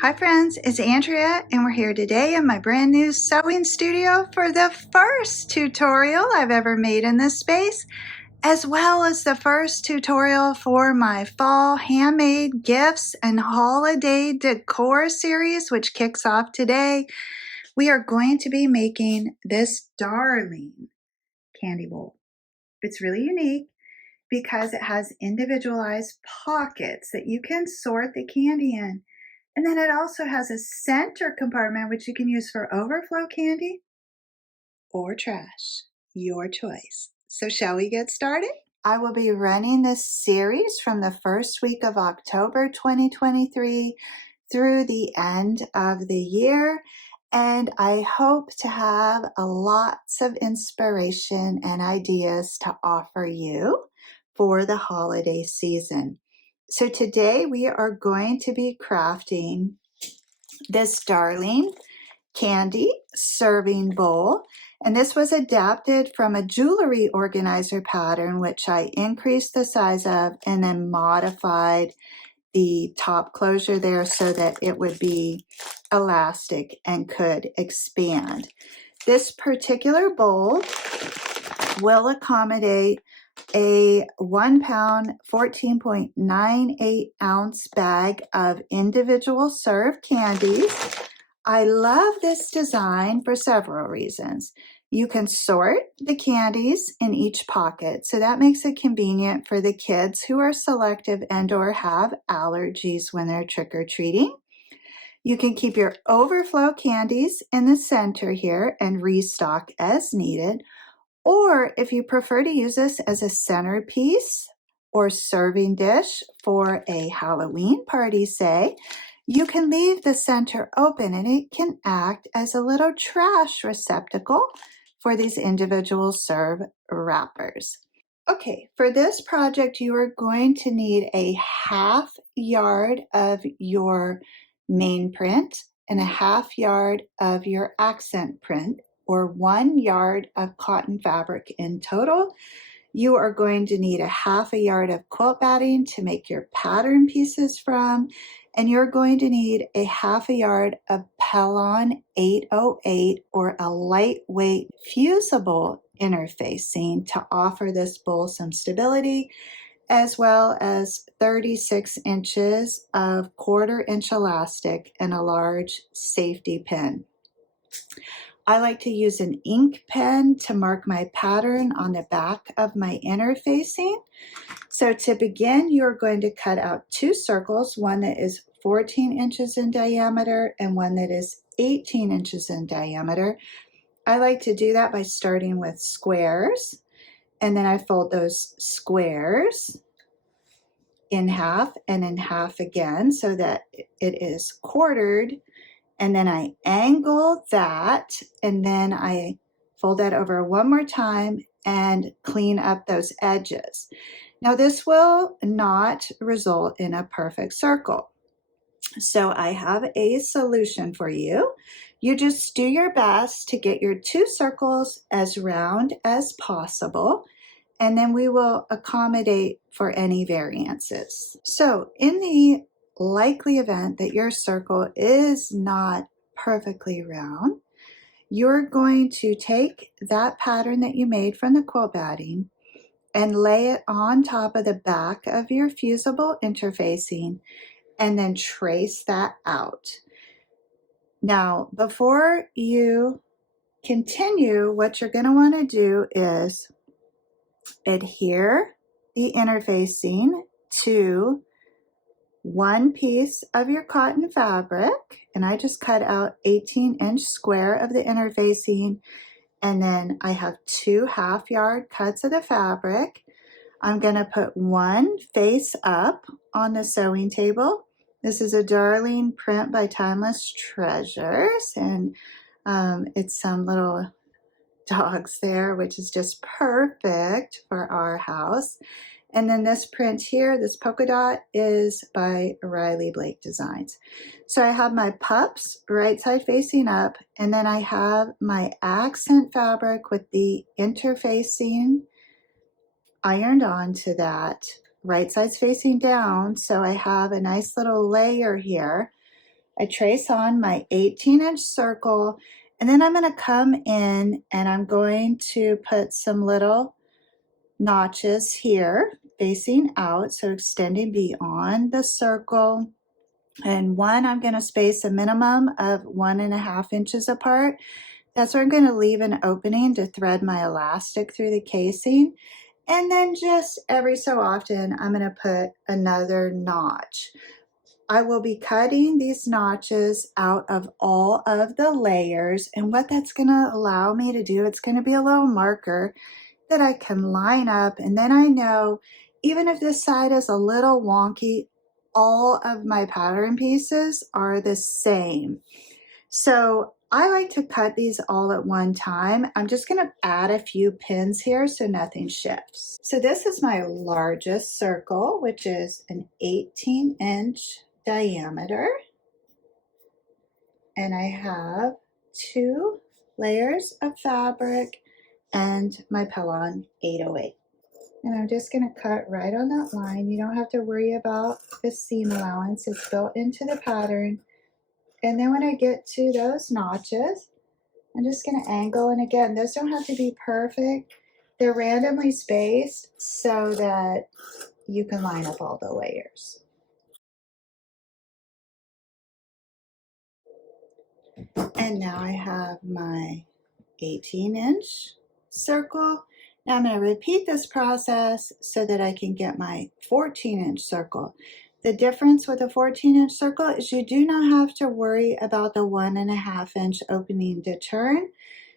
Hi friends, it's Andrea and we're here today in my brand new sewing studio for the first tutorial I've ever made in this space, as well as the first tutorial for my fall handmade gifts and holiday decor series, which kicks off today. We are going to be making this darling candy bowl. It's really unique because it has individualized pockets that you can sort the candy in. And then it also has a center compartment which you can use for overflow candy or trash, your choice. So shall we get started? I will be running this series from the first week of October 2023 through the end of the year. And I hope to have lots of inspiration and ideas to offer you for the holiday season. So today we are going to be crafting this darling candy serving bowl. And this was adapted from a jewelry organizer pattern, which I increased the size of and then modified the top closure there so that it would be elastic and could expand. This particular bowl will accommodate a 1 pound, 14.98 ounce bag of individual serve candies. I love this design for several reasons. You can sort the candies in each pocket, so that makes it convenient for the kids who are selective and or have allergies when they're trick-or-treating. You can keep your overflow candies in the center here and restock as needed. Or if you prefer to use this as a centerpiece or serving dish for a Halloween party, say, you can leave the center open and it can act as a little trash receptacle for these individual serve wrappers. Okay, for this project, you are going to need a 1/2 yard of your main print and a 1/2 yard of your accent print, or 1 yard of cotton fabric in total. You are going to need a 1/2 yard of quilt batting to make your pattern pieces from, and you're going to need a 1/2 yard of Pellon 808 or a lightweight fusible interfacing to offer this bowl some stability, as well as 36 inches of 1/4 inch elastic and a large safety pin. I like to use an ink pen to mark my pattern on the back of my interfacing. So to begin, you're going to cut out 2 circles, one that is 14 inches in diameter and one that is 18 inches in diameter. I like to do that by starting with squares, and then I fold those squares in half and in half again so that it is quartered. And then I angle that, and then I fold that over one more time and clean up those edges. Now this will not result in a perfect circle. So I have a solution for you. You just do your best to get your 2 circles as round as possible, and then we will accommodate for any variances. So in the likely event that your circle is not perfectly round, you're going to take that pattern that you made from the quilt batting and lay it on top of the back of your fusible interfacing and then trace that out. Now, before you continue, what you're going to want to do is adhere the interfacing to one piece of your cotton fabric, and I just cut out 18-inch square of the interfacing, and then I have 2 1/2-yard cuts of the fabric. I'm going to put one face up on the sewing table. This is a darling print by Timeless Treasures, and it's some little dogs there, which is just perfect for our house. And then this print here, this polka dot, is by Riley Blake Designs. So I have my pups right side facing up, and then I have my accent fabric with the interfacing ironed onto that, right side's facing down. So I have a nice little layer here. I trace on my 18-inch circle, and then I'm going to come in and I'm going to put some little notches here facing out, so extending beyond the circle. And one, I'm going to space a minimum of 1.5 inches apart. That's where I'm going to leave an opening to thread my elastic through the casing. And then just every so often, I'm going to put another notch. I will be cutting these notches out of all of the layers, and what that's going to allow me to do, it's going to be a little marker that I can line up, and then I know even if this side is a little wonky, all of my pattern pieces are the same. So I like to cut these all at one time. I'm just going to add a few pins here so nothing shifts. So this is my largest circle, which is an 18-inch diameter. And I have 2 layers of fabric and my Pellon 808. And I'm just going to cut right on that line. You don't have to worry about the seam allowance. It's built into the pattern. And then when I get to those notches, I'm just going to angle. And again, those don't have to be perfect. They're randomly spaced so that you can line up all the layers. And now I have my 18-inch circle. Now I'm going to repeat this process so that I can get my 14-inch circle. The difference with a 14-inch circle is you do not have to worry about the 1.5-inch opening to turn.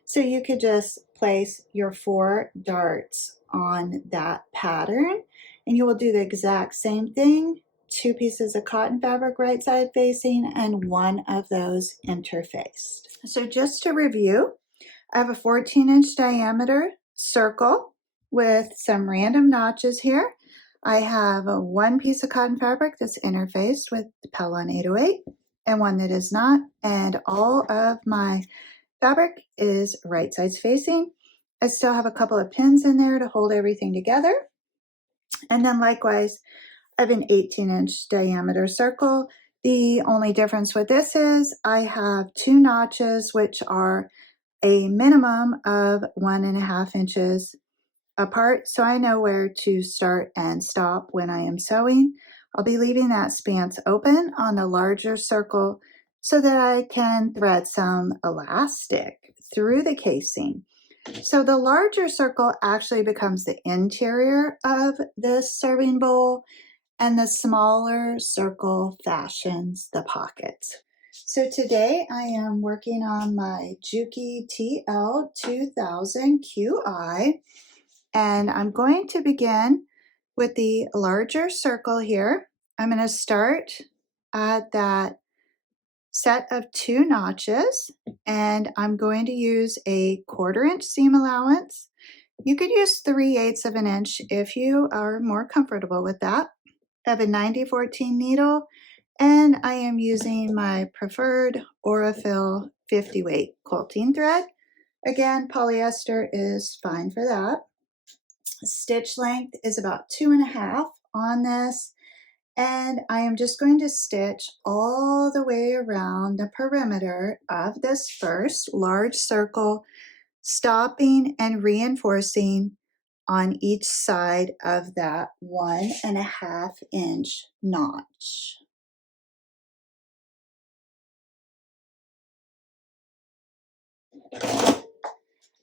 So you could just place your 4 darts on that pattern, and you will do the exact same thing. 2 pieces of cotton fabric right side facing and one of those interfaced. So just to review, I have a 14-inch diameter circle with some random notches here. I have one piece of cotton fabric that's interfaced with the Pellon 808 and one that is not, and all of my fabric is right sides facing. I still have a couple of pins in there to hold everything together. And then likewise, I have an 18-inch diameter circle. The only difference with this is I have 2 notches, which are a minimum of 1.5 inches apart, so I know where to start and stop when I am sewing. I'll be leaving that spans open on the larger circle so that I can thread some elastic through the casing. So the larger circle actually becomes the interior of this serving bowl, and the smaller circle fashions the pockets. So today I am working on my Juki TL2000 QI, and I'm going to begin with the larger circle here. I'm going to start at that set of 2 notches, and I'm going to use a 1/4 inch seam allowance. You could use 3/8 of an inch if you are more comfortable with that. I have a 9014 needle, and I am using my preferred Aurifil 50 weight quilting thread. Again, polyester is fine for that. Stitch length is about 2.5 on this, and I am just going to stitch all the way around the perimeter of this first large circle, stopping and reinforcing on each side of that 1.5 inch notch.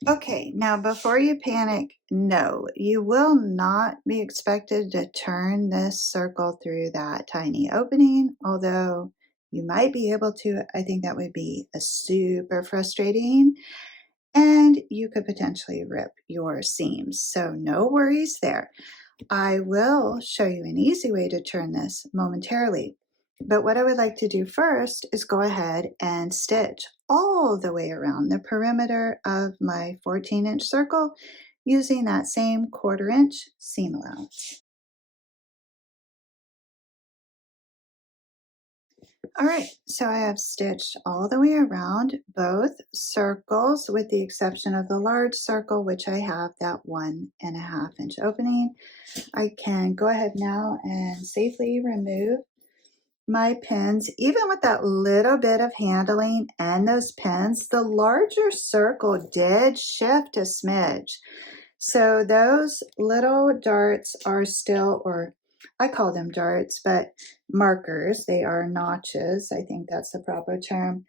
Okay, now before you panic, no, you will not be expected to turn this circle through that tiny opening, although you might be able to. I think that would be a super frustrating, and you could potentially rip your seams. So no worries there. I will show you an easy way to turn this momentarily. But what I would like to do first is go ahead and stitch all the way around the perimeter of my 14-inch circle using that same 1/4 inch seam allowance. All right, so I have stitched all the way around both circles with the exception of the large circle, which I have that 1.5 inch opening. I can go ahead now and safely remove my pins, even with that little bit of handling and those pins, the larger circle did shift a smidge. So those little darts are still, or I call them darts, but markers, they are notches. I think that's the proper term.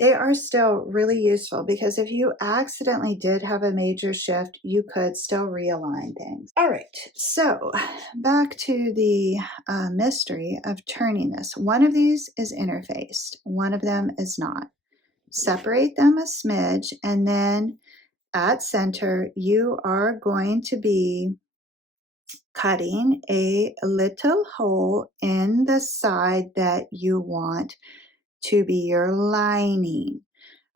They are still really useful because if you accidentally did have a major shift, you could still realign things. All right, so back to the mystery of turning this. One of these is interfaced, one of them is not. Separate them a smidge, and then at center, you are going to be cutting a little hole in the side that you want to be your lining.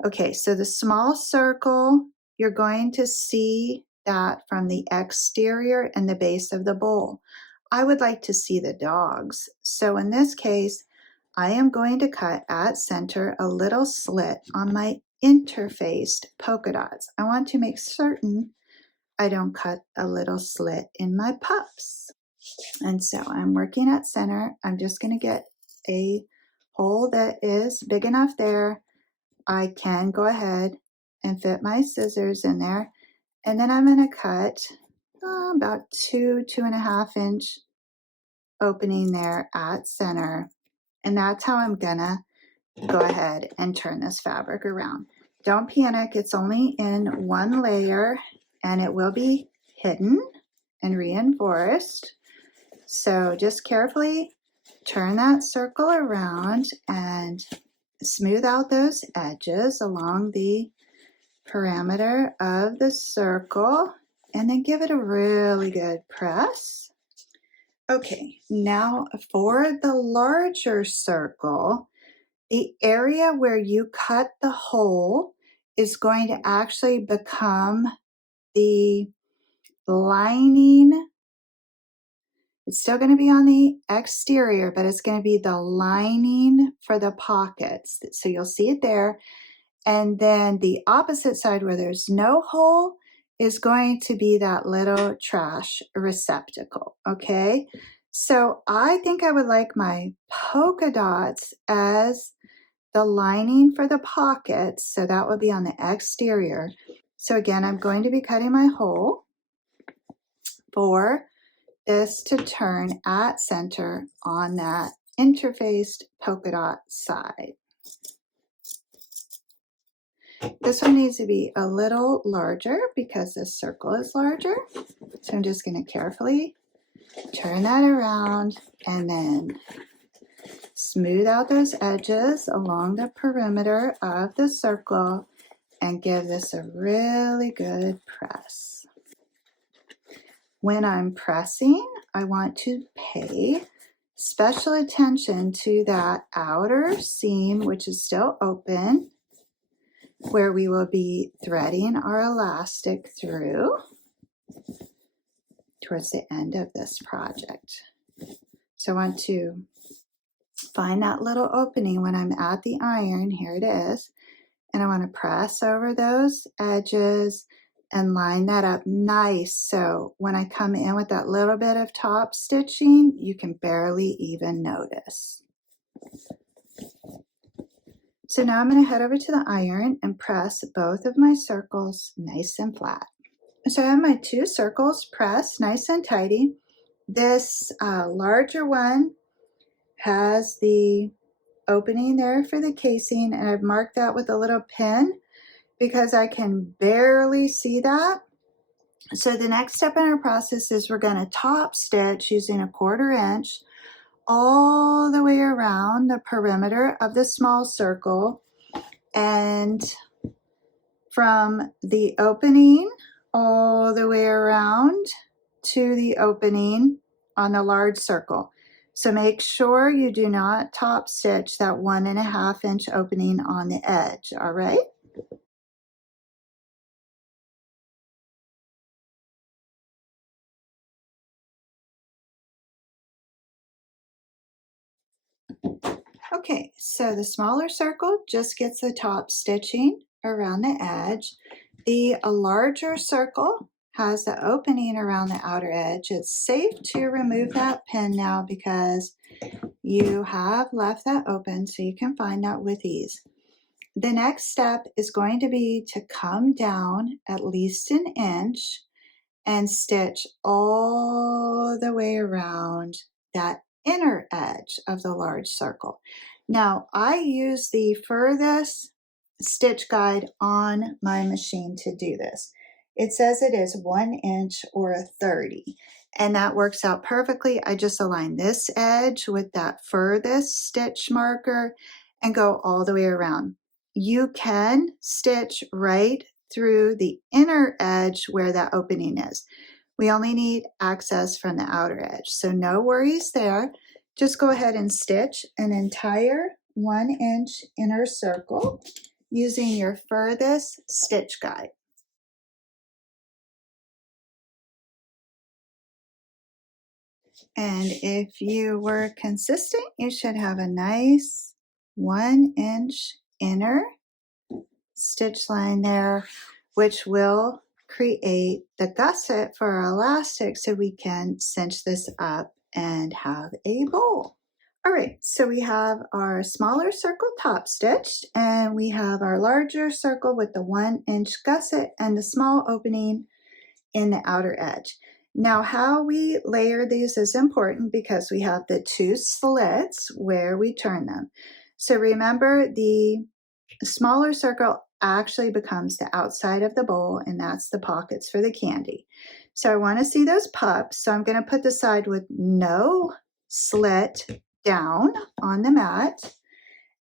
Okay, so the small circle, you're going to see that from the exterior and the base of the bowl. I would like to see the dogs. So in this case, I am going to cut at center a little slit on my interfaced polka dots. I want to make certain I don't cut a little slit in my puffs. And so I'm working at center. I'm just going to get a hole that is big enough there. I can go ahead and fit my scissors in there. And then I'm going to cut about 2.5 inch opening there at center. And that's how I'm going to go ahead and turn this fabric around. Don't panic, it's only in one layer and it will be hidden and reinforced. So just carefully turn that circle around and smooth out those edges along the perimeter of the circle, and then give it a really good press. Okay, now for the larger circle, the area where you cut the hole is going to actually become the lining. It's still going to be on the exterior, but it's going to be the lining for the pockets. So you'll see it there. And then the opposite side where there's no hole is going to be that little trash receptacle, okay? So I think I would like my polka dots as the lining for the pockets. So that would be on the exterior. So again, I'm going to be cutting my hole for this to turn at center on that interfaced polka dot side. This one needs to be a little larger because this circle is larger. So I'm just going to carefully turn that around and then smooth out those edges along the perimeter of the circle and give this a really good press. When I'm pressing, I want to pay special attention to that outer seam, which is still open, where we will be threading our elastic through towards the end of this project. So I want to find that little opening when I'm at the iron. Here it is. And I want to press over those edges and line that up nice. So when I come in with that little bit of top stitching, you can barely even notice. So now I'm going to head over to the iron and press both of my circles nice and flat. So I have my two circles pressed nice and tidy. This larger one has the opening there for the casing, and I've marked that with a little pin because I can barely see that. So the next step in our process is we're going to top stitch using 1/4 inch all the way around the perimeter of the small circle, and from the opening all the way around to the opening on the large circle. So make sure you do not top stitch that 1.5 inch opening on the edge, all right? Okay, so the smaller circle just gets the top stitching around the edge. The larger circle has the opening around the outer edge. It's safe to remove that pin now because you have left that open so you can find that with ease. The next step is going to be to come down at least an inch and stitch all the way around that inner edge of the large circle. Now, I use the furthest stitch guide on my machine to do this. It says it is 1 inch or a 30, and that works out perfectly. I just align this edge with that furthest stitch marker and go all the way around. You can stitch right through the inner edge where that opening is. We only need access from the outer edge, so no worries there. Just go ahead and stitch an entire 1 inch inner circle using your furthest stitch guide. And if you were consistent, you should have a nice 1 inch inner stitch line there, which will create the gusset for our elastic so we can cinch this up and have a bowl. All right, so we have our smaller circle top stitched, and we have our larger circle with the 1 inch gusset and the small opening in the outer edge. Now, how we layer these is important because we have the 2 slits where we turn them. So remember, the smaller circle actually becomes the outside of the bowl, and that's the pockets for the candy. So I want to see those pups, so I'm going to put the side with no slit down on the mat,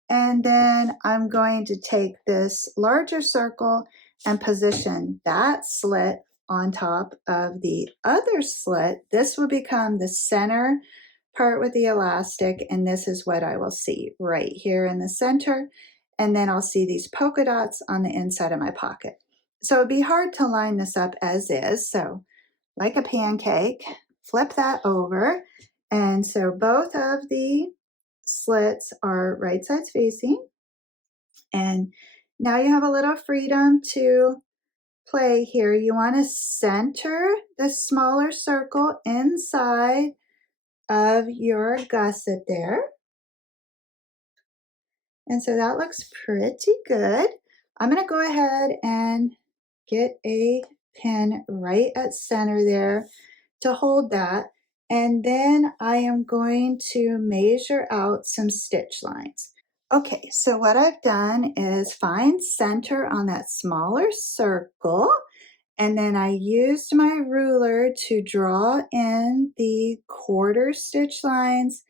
and then I'm going to take this larger circle and position that slit on top of the other slit. This will become the center part with the elastic, and this is what I will see right here in the center, and then I'll see these polka dots on the inside of my pocket. So it'd be hard to line this up as is, so like a pancake, flip that over, and so both of the slits are right sides facing, and now you have a little freedom to play here. You want to center the smaller circle inside of your gusset there. And so that looks pretty good. I'm going to go ahead and get a pin right at center there to hold that. And then I am going to measure out some stitch lines. Okay, so what I've done is find center on that smaller circle, and then I used my ruler to draw in the quarter stitch lines,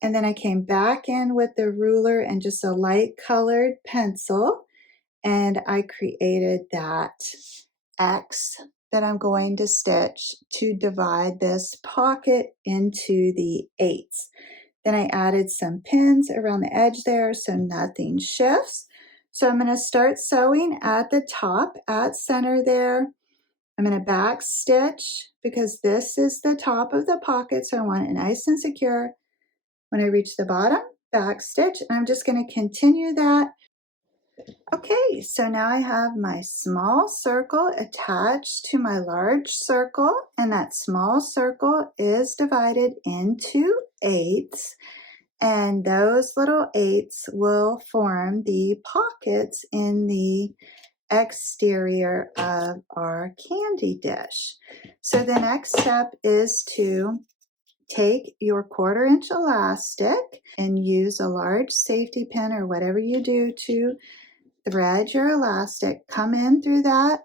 and then I came back in with the ruler and just a light colored pencil, and I created that X that I'm going to stitch to divide this pocket into the 8s. Then I added some pins around the edge there so nothing shifts. So I'm going to start sewing at the top at center there. I'm going to back stitch because this is the top of the pocket, so I want it nice and secure. When I reach the bottom, back stitch, and I'm just going to continue that. Okay, so now I have my small circle attached to my large circle, and that small circle is divided into 8s, and those little 8s will form the pockets in the exterior of our candy dish. So the next step is to take your 1/4 inch elastic and use a large safety pin or whatever you do to thread your elastic. Come in through that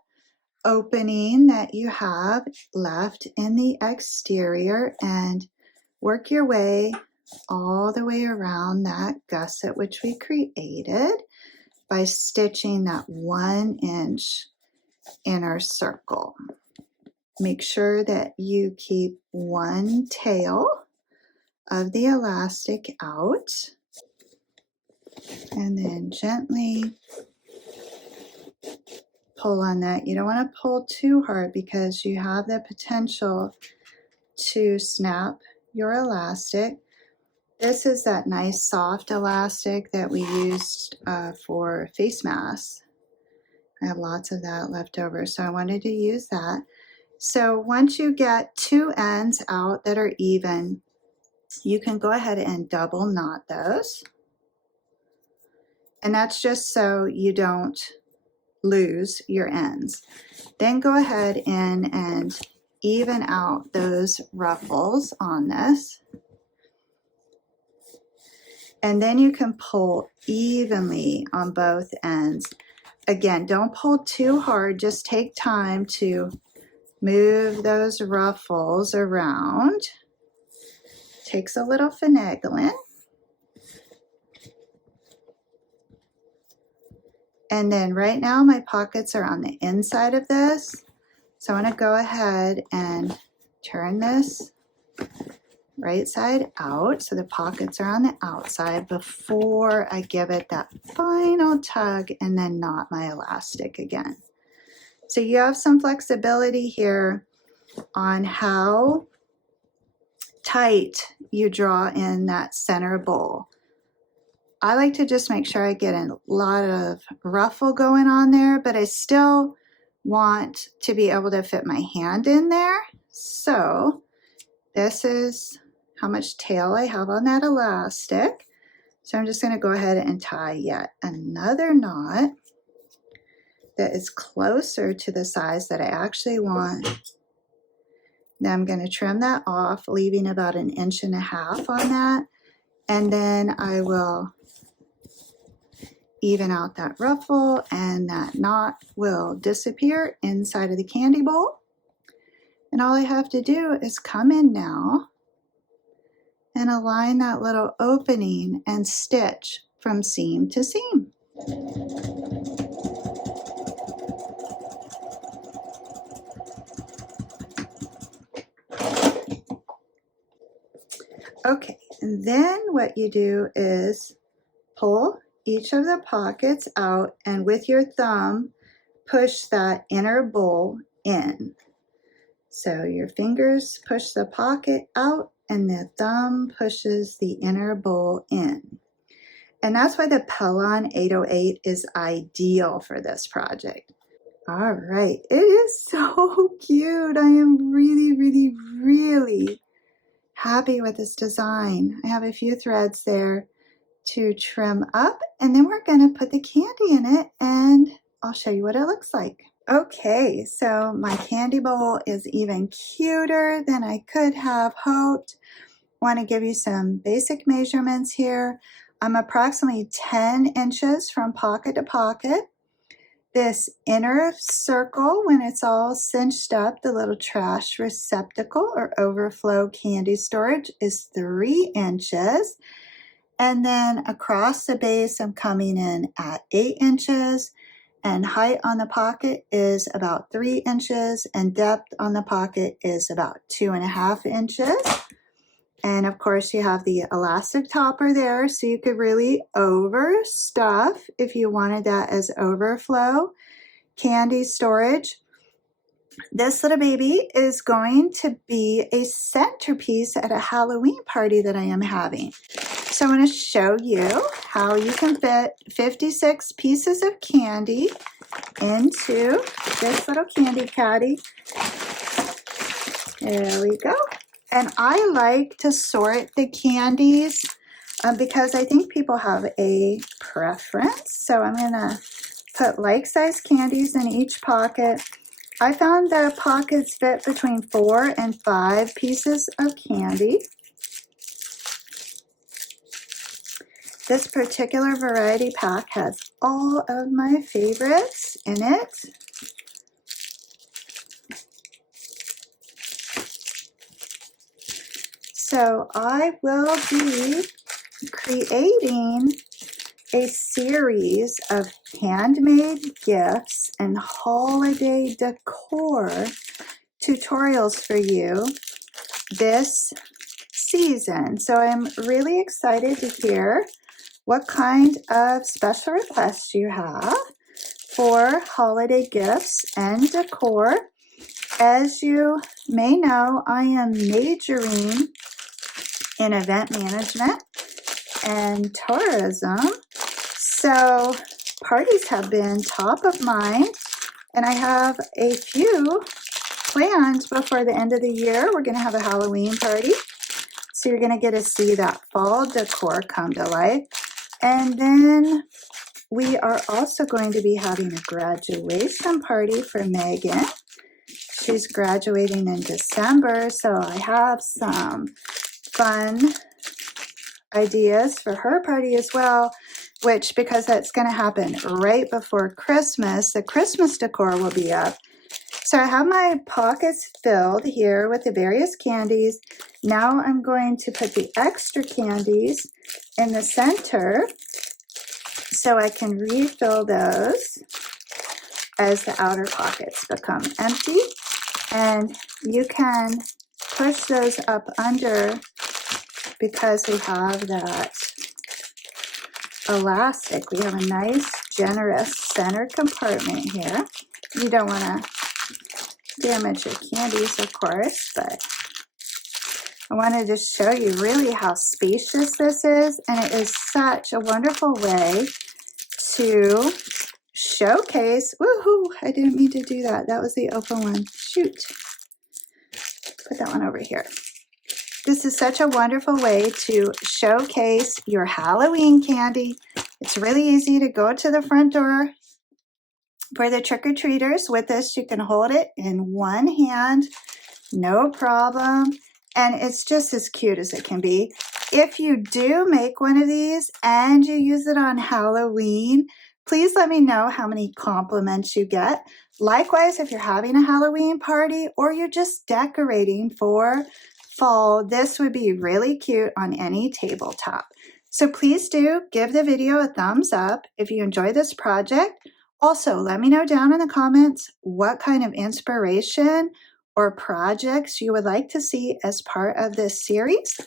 opening that you have left in the exterior and work your way all the way around that gusset which we created by stitching that 1 inch inner circle. Make sure that you keep one tail of the elastic out, and then gently pull on that. You don't want to pull too hard because you have the potential to snap your elastic. This is that nice soft elastic that we used for face masks. I have lots of that left over, so I wanted to use that. So once you get two ends out that are even, you can go ahead and double knot those. And that's just so you don't lose your ends. Then go ahead in and even out those ruffles on this. And then you can pull evenly on both ends. Again, don't pull too hard, just take time to move those ruffles around. Takes a little finagling. And then right now my pockets are on the inside of this. So I'm going to go ahead and turn this right side out so the pockets are on the outside before I give it that final tug and then knot my elastic again. So you have some flexibility here on how tight you draw in that center bowl. I like to just make sure I get a lot of ruffle going on there, but I still want to be able to fit my hand in there. So this is how much tail I have on that elastic. So I'm just going to go ahead and tie yet another knot that is closer to the size that I actually want. Then I'm going to trim that off, leaving about 1.5 inches on that. And then I will even out that ruffle and that knot will disappear inside of the candy bowl. And all I have to do is come in now and align that little opening and stitch from seam to seam. Okay, and then what you do is pull each of the pockets out and with your thumb push that inner bowl in. So your fingers push the pocket out and the thumb pushes the inner bowl in. And that's why the Pellon 808 is ideal for this project. All right, it is so cute. I am really, really, really happy with this design. I have a few threads there to trim up, and then we're going to put the candy in it and I'll show you what it looks like. Okay, so my candy bowl is even cuter than I could have hoped. Want to give you some basic measurements here. I'm approximately 10 inches from pocket to pocket. This inner circle, when it's all cinched up, the little trash receptacle or overflow candy storage is 3 inches. And then across the base, I'm coming in at 8 inches. And height on the pocket is about 3 inches. And depth on the pocket is about 2.5 inches. And of course, you have the elastic topper there, so you could really overstuff if you wanted that as overflow candy storage. This little baby is going to be a centerpiece at a Halloween party that I am having. So I'm going to show you how you can fit 56 pieces of candy into this little candy caddy. There we go. And I like to sort the candies because I think people have a preference. So I'm going to put like-sized candies in each pocket. I found the pockets fit between 4 and 5 pieces of candy. This particular variety pack has all of my favorites in it. So I will be creating a series of handmade gifts and holiday decor tutorials for you this season. So I'm really excited to hear what kind of special requests you have for holiday gifts and decor. As you may know, I am majoring in event management and tourism. So parties have been top of mind, and I have a few planned before the end of the year. We're going to have a Halloween party. So you're going to get to see that fall decor come to life. And then we are also going to be having a graduation party for Megan. She's graduating in December, so I have some fun ideas for her party as well, which, because that's going to happen right before Christmas, the Christmas decor will be up. So I have my pockets filled here with the various candies. Now I'm going to put the extra candies in the center so I can refill those as the outer pockets become empty. And you can push those up under because we have that elastic. We have a nice, generous center compartment here. You don't want to damage your candies, of course, but I wanted to show you really how spacious this is, and it is such a wonderful way to showcase. Woohoo! I didn't mean to do that. That was the open one. Shoot. Put that one over here. This is such a wonderful way to showcase your Halloween candy. It's really easy to go to the front door for the trick-or-treaters. With this, you can hold it in one hand, no problem. And it's just as cute as it can be. If you do make one of these and you use it on Halloween, please let me know how many compliments you get. Likewise, if you're having a Halloween party or you're just decorating for fall, this would be really cute on any tabletop. So please do give the video a thumbs up if you enjoy this project. Also, let me know down in the comments what kind of inspiration or projects you would like to see as part of this series.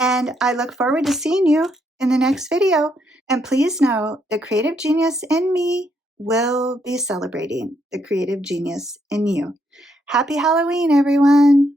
And I look forward to seeing you in the next video. And please know the creative genius in me will be celebrating the creative genius in you. Happy Halloween, everyone.